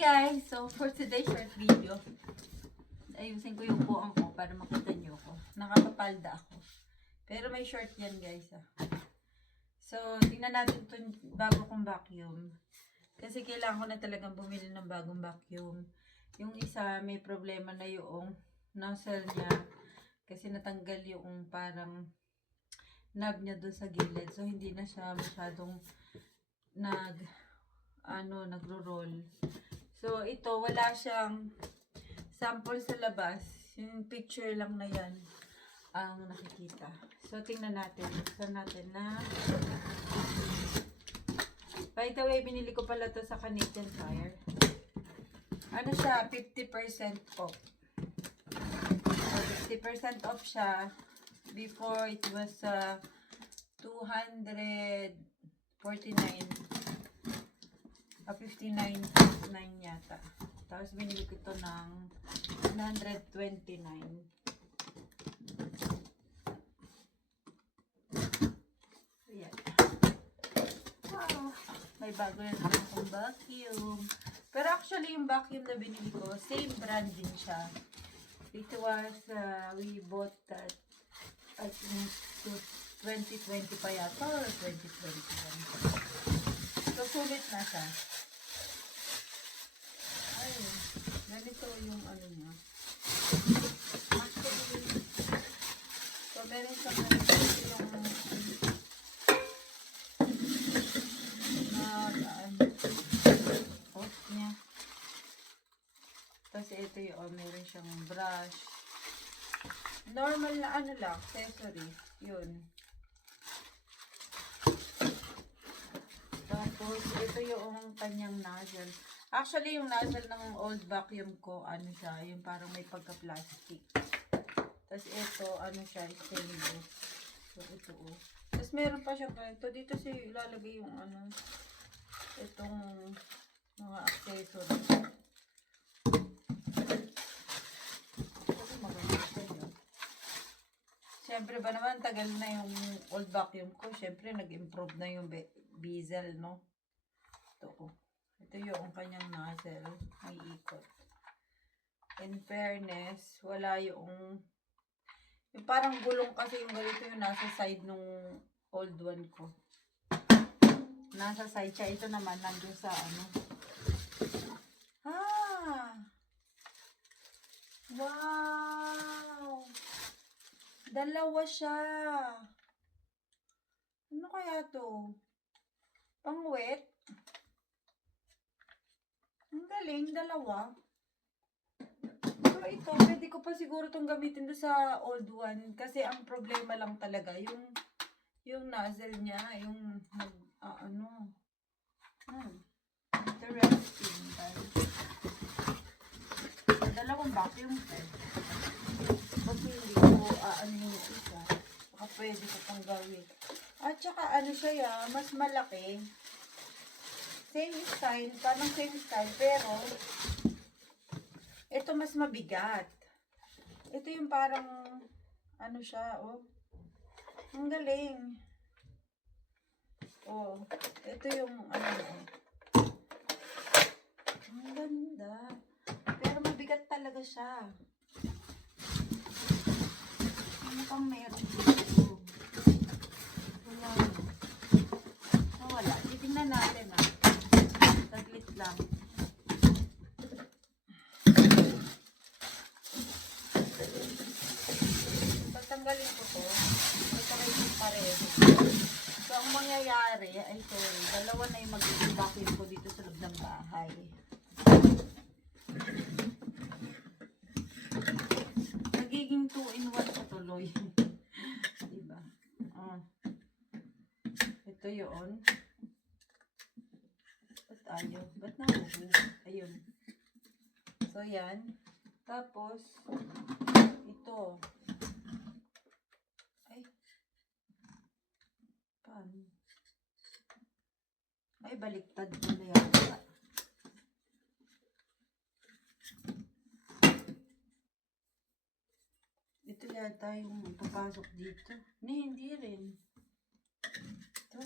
guys! So, for today's short video, ayusin ko yung buang ko para makita nyo ko. Nakapapalda ako. Pero may short yan guys. So, tingnan natin itong bago kong vacuum. Kasi kailangan ko na talagang bumili ng bagong vacuum. Yung isa, may problema na yung nozzle niya. Kasi natanggal yung parang knob niya doon sa gilid. So, hindi na siya masyadong nagro-roll. So, ito, wala siyang sample sa labas. Yung picture lang na yan ang nakikita. So, tingnan natin. Buksan natin na. By the way, binili ko pala to sa Canadian Tire. Ano siya? 50% off. So, 50% off siya. Before, it was 249. 59.9 yata. Tapos binili ko ito ng 129. Ayan. Wow. May bago na akong vacuum. Pero actually yung vacuum na binili ko, same brand din siya. It was, we bought that at 2020 pa yata or 2021. So, sulit na siya. Ayun. Ganito yung ano niya. Actually, so, meron siya ganito yung host niya. Tapos ito yung, meron siyang brush. Normal na ano lang, accessories. Yun. Tapos, ito yung kanyang nozzle. Actually, yung nozzle ng old vacuum ko, ano siya, yung parang may pagka-plastic. Tapos, ito, ano siya, stainless. So, ito, oh. Tapos, meron pa siya ganito. Dito siya ilalagay yung, ano, itong mga accessories. Kasi maganda siya yun. Siyempre ba naman, tagal na yung old vacuum ko. Siyempre, nag-improve na yung bezel, no? Ito, oh. Ito yung kanyang nozzle. May ikot. In fairness, wala yung parang gulong kasi yung ganito yung nasa side nung old one ko. Nasa side siya. Ito naman, nandun sa ano. Ah! Wow! Dalawa siya. Ano kaya to? Pang wet? Ang galing, dalawa. So ito, pwede ko pa siguro itong gamitin doon sa old one. Kasi ang problema lang talaga, yung nozzle niya, yung interesting, guys. Dalawang vacuum set. Kasi hindi ko yung isa. Baka pwede ko pang gawin. At saka ano siya, mas malaki. Same style, parang same style, pero ito mas mabigat. Ito yung parang ano siya, oh. Ang galing. Oh, ito yung ano. Ang ganda. Pero mabigat talaga siya. Ano pang meron dito? Wala. Oh, wala. Titingnan natin saglit lang. Pagtanggalin ko to, magkakain yung pareho. So, ang mangyayari, ay sorry, dalawa na yung mag-vacuum ko dito sa loob ng bahay. Nagiging 2-in-1 sa tuloy. Diba? Ito yun. Ba't ayaw? Ba't nahuhulog? Ayun. So, yan. Tapos, ito. Ay. Paano? Ay, baliktad ko na yata. Ito yata yung papasok dito. Hindi rin. Ito.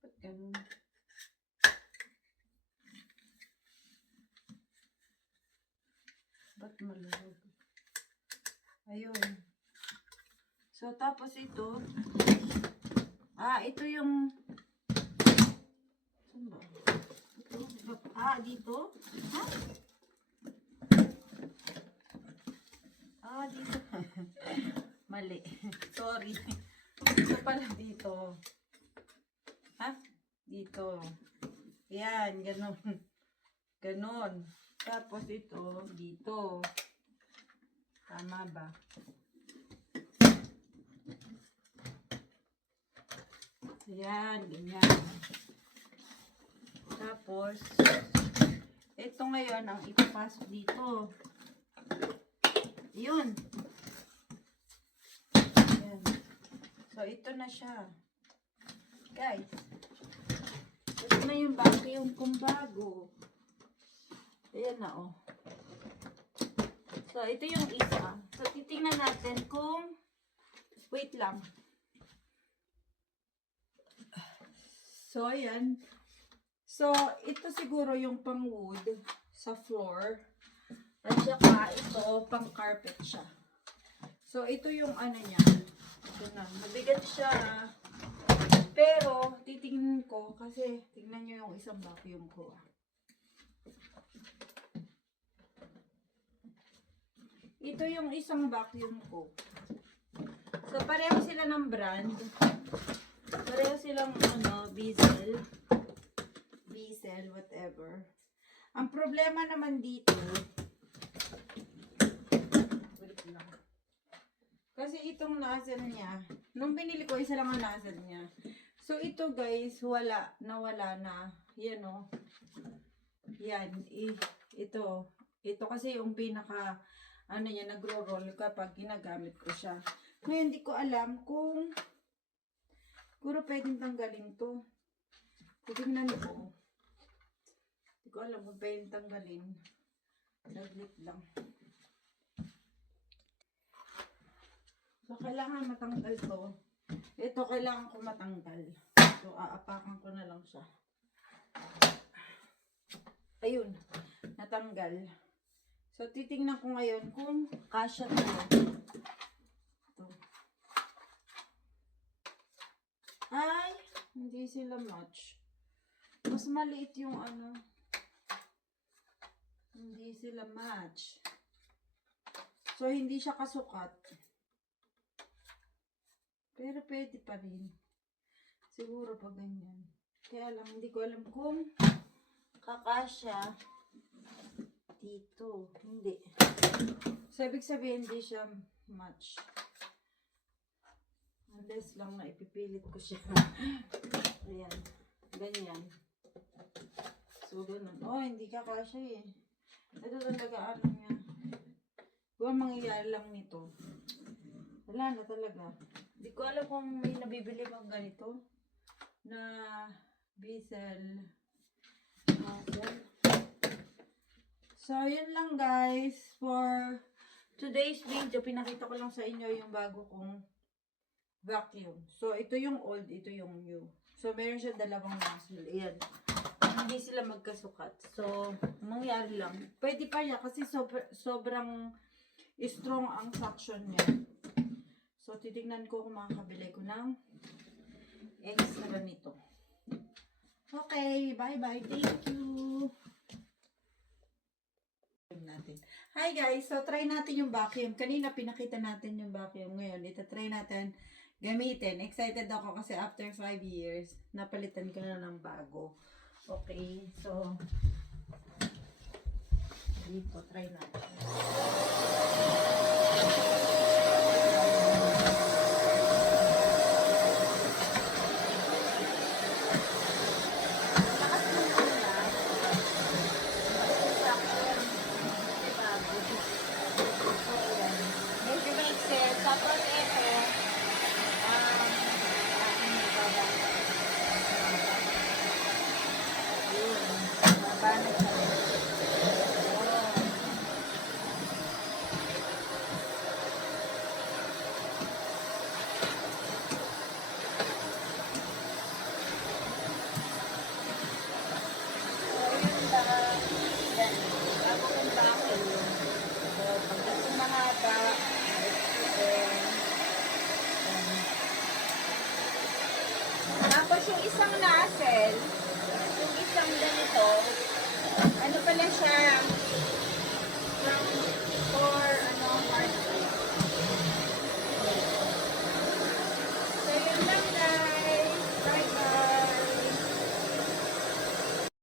Ba't Ganun. Ba't malulog? Ayun. So, tapos ito. Ito yung... Saan ba? Ito. Dito? Ha? Dito. Mali. Sorry. Ito pala dito. Ha? Dito. Yan, ganun. Ganon. Tapos ito, dito. Tama ba? Yan, ganyan. Tapos, ito ngayon ang ipapasok dito. Yun. Yan. So, ito na siya. Guys, ito na yung vacuum kong bago. Ayan na, oh. So, ito yung isa. So, titingnan natin kung... Wait lang. So, ayan. So, ito siguro yung pang wood sa floor. At saka ito, pang carpet siya. So, ito yung ano niya. Ito na. Mabigat siya. Pero, titingnan ko kasi tingnan nyo yung isang vacuum ko. Ito yung isang vacuum ko. So, pareho sila ng brand. Pareho silang Beazle. Beazle, whatever. Ang problema naman dito, kasi itong nozzle niya, nung binili ko, isa lang ang nozzle niya. So, ito guys, nawala na. Yan o. Yan. Ito. Ito kasi yung pinaka, nagro-roll kapag ginagamit ko siya. Ngayon, hindi ko alam kung, siguro pwedeng tanggalin to. Titingnan ko. Hindi ko alam kung pwedeng tanggalin. Saglit lang. So, kailangan matanggal to. Ito, kailangan ko matanggal. So, aapakan ko na lang siya. Ayun. Natanggal. So, titingnan ko ngayon kung kasya to. Ito. Ay, hindi sila match. Mas maliit yung Hindi sila match. So, hindi siya kasukat. Pero pwede pa rin. Siguro pa ganyan. Kaya lang, hindi ko alam kung kakasya dito. Hindi. So, ibig sabihin, hindi siya match. Unless lang na ipipilit ko siya. Ayan. Ganyan. So, ganun. Oh, hindi kakasya eh. Ito talaga niya. Kung mangyayari lang nito. Wala na talaga. Hindi ko alam kung may nabibili bang ganito na Beazle. So, yun lang guys. For today's video, pinakita ko lang sa inyo yung bago kong vacuum. So, ito yung old, ito yung new. So, meron siya dalawang nozzle. Ayan. Hindi sila magkasukat. So, mangyari lang. Pwede pa yan kasi sobrang strong ang suction niya. So, titignan ko kung makakabili ko ng extra nito. Okay, bye-bye. Thank you. Hi guys, so try natin yung vacuum. Kanina pinakita natin yung vacuum. Ngayon, try natin gamitin. Excited ako kasi after 5 years, napalitan ko na ng bago. Okay, so dito, try natin. Tapos ito, Rachel, yung isang ganito, ano pala siya,